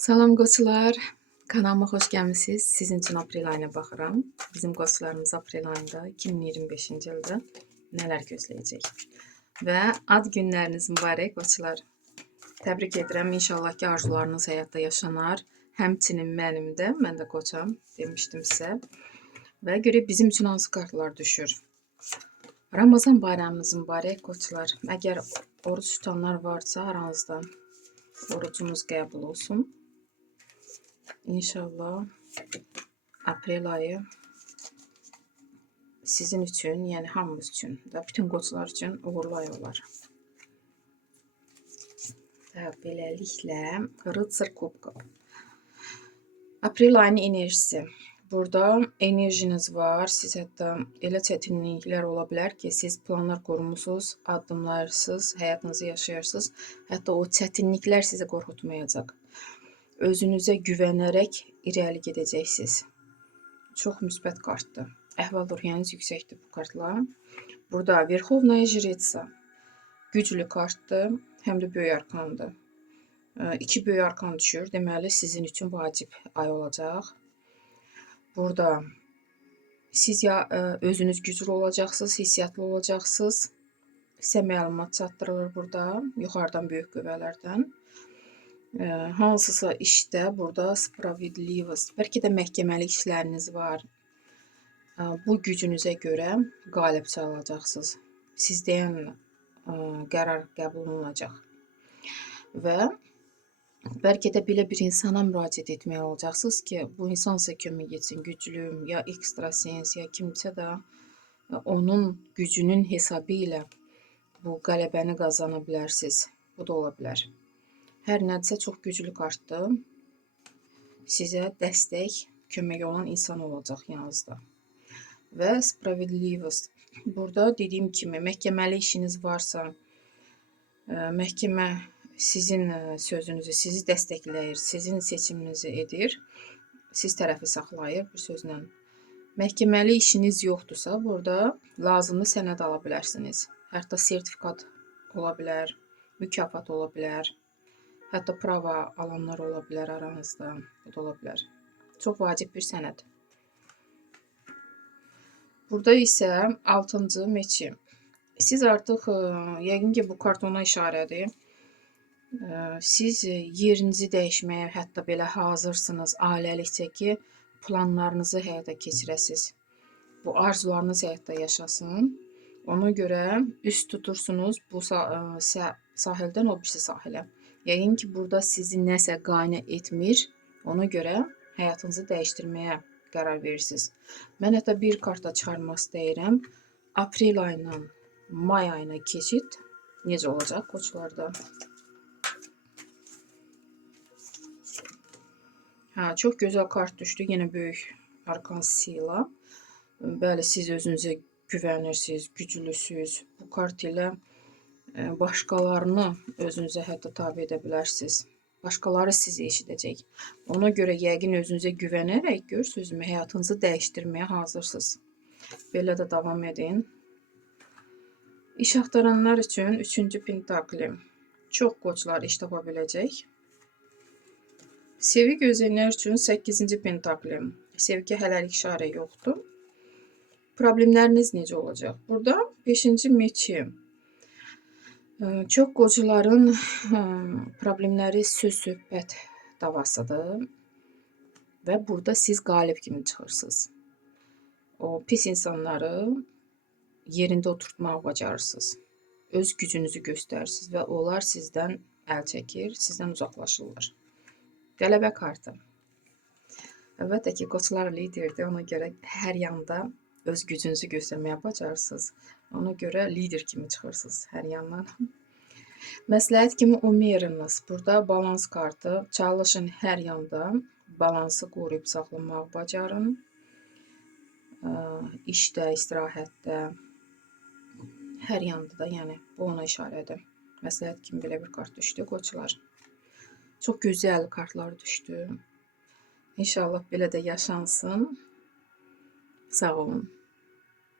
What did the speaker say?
Salam qoçlar, kanalıma xoş gəlmisiniz. Sizin üçün aprel ayına baxıram. Bizim qoçlarımız aprel ayında 2025-ci ildə nələr gözləyəcək. Və ad günləriniz mübarək qoçlar. Təbrik edirəm. İnşallah ki, arzularınız həyatda yaşanar. Həmçinin mənim də, mən də qoçam, demişdim sizə. Və görək bizim üçün hansı kartlar düşür. Ramazan bayramınız mübarək qoçlar. Əgər oruç tutanlar varsa aranızda orucunuz qəbul olsun. İnşallah aprel ayı sizin üçün, yəni hamımız üçün və bütün qoçlar üçün uğurlu ay olar. Və beləliklə Rıtsır Kubkov. Aprel ayının enerjisi. Burada enerjiniz var. Siz hətta elə çətinliklər ola bilər ki, siz planlar qurmusunuz, addımlarsınız, həyatınızı yaşayırsınız. Hətta o çətinliklər sizi qorxutmayacaq. Özünüzə güvənərək irəli gedəcəksiniz. Çox müsbət kartdır. Əhval-ruhiyyəniz yüksəkdir bu kartla. Burada Verxovnaya Jretsa güclü kartdır, həm də böyük arkandır. İki böyük arkan düşür. Deməli, sizin üçün vacib ay olacaq. Burada siz ya özünüz güclü olacaqsınız, hissiyatlı olacaqsınız. Sizə məlumat çatdırılır burada, yuxarıdan böyük qüvvələrdən. Hansısa işdə burada spravedlivost, bəlkə də məhkəməlik işləriniz var. Bu gücünüzə görə qalib çalacaqsınız. Siz deyən qərar qəbul olunacaq. Və bəlkə də belə bir insana müraciət etmək olacaqsınız ki, bu insan sizə kömək etsin, güclüm, ya ekstrasens, ya kimsə də onun gücünün hesabı ilə bu qələbəni qazana bilərsiniz. Bu da ola bilər. Hər nədirsə çox güclü kartdır. Sizə dəstək, kömək olan insan olacaq yanınızda. Və spravedlivost. Burada dediyim kimi, məhkəməli işiniz varsa, məhkəmə sizin sözünüzü, sizi dəstəkləyir, sizin seçiminizi edir, siz tərəfi saxlayır bir sözlə. Məhkəməli işiniz yoxdursa, burada lazımlı sənəd ala bilərsiniz. Hətta sertifikat ola bilər, mükafat ola bilər. Hətta prava alanlar ola bilər aranızda. Bu da ola bilər. Çox vacib bir sənəd. Burada isə 6-cı meçi. Siz artıq, yəqin ki, bu kart ona işarədir. Siz yerinizi dəyişməyə hətta belə hazırsınız. Ailəlikcə ki, planlarınızı həyata keçirəsiniz. Bu arzularınız həyatda yaşasın. Ona görə üst tutursunuz bu sahildən o birisi sahilə. Yəqin ki, burada sizi nəsə qane etmir. Ona görə həyatınızı dəyişdirməyə qərar verirsiniz. Mən hətta bir karta çıxarmaq istəyirəm. Aprel ayından may ayına keçid necə olacaq qoçlarda? Çox gözəl kart düşdü. Yenə böyük arkan sila. Bəli, siz özünüzə güvənirsiniz, güclüsünüz. Bu kart ilə başqalarını özünüzə hətta tabi edə bilərsiniz. Başqaları sizi eşidəcək. Ona görə yəqin özünüzə güvənərək görürsünüzmü, həyatınızı dəyişdirməyə hazırsınız. Belə də davam edin. İş axtaranlar üçün 3-cü pentakli. Çox qoçlar iş tapa biləcək. Sevgi gözləyənlər üçün 8-ci pentakli. Sevgi hələlik işarə yoxdur. Problemləriniz necə olacaq? Burada 5-ci meçi. Çox qoçların problemləri söz-söhbət davasıdır və burada siz qalib kimi çıxırsınız. O pis insanları yerində oturtmağı bacarırsınız. Öz gücünüzü göstərirsiniz və onlar sizdən əl çəkir, sizdən uzaqlaşırlar. Qələbə kartı. Əlbəttə ki, qoçlar liderdir, ona görə hər yanda öz gücünüzü göstərməyə bacarırsınız. Ona görə lider kimi çıxırsınız hər yandan. Məsləhət kimi umeriniz. Burada balans kartı. Çalışın hər yanda balansı qoruyub saxlamağı bacarın. İşdə, istirahətdə, hər yanda da, yəni bu ona işarədir. Məsləhət kimi belə bir kart düşdü qoçlar. Çox gözəl kartlar düşdü. İnşallah belə də yaşansın. Sağ olun.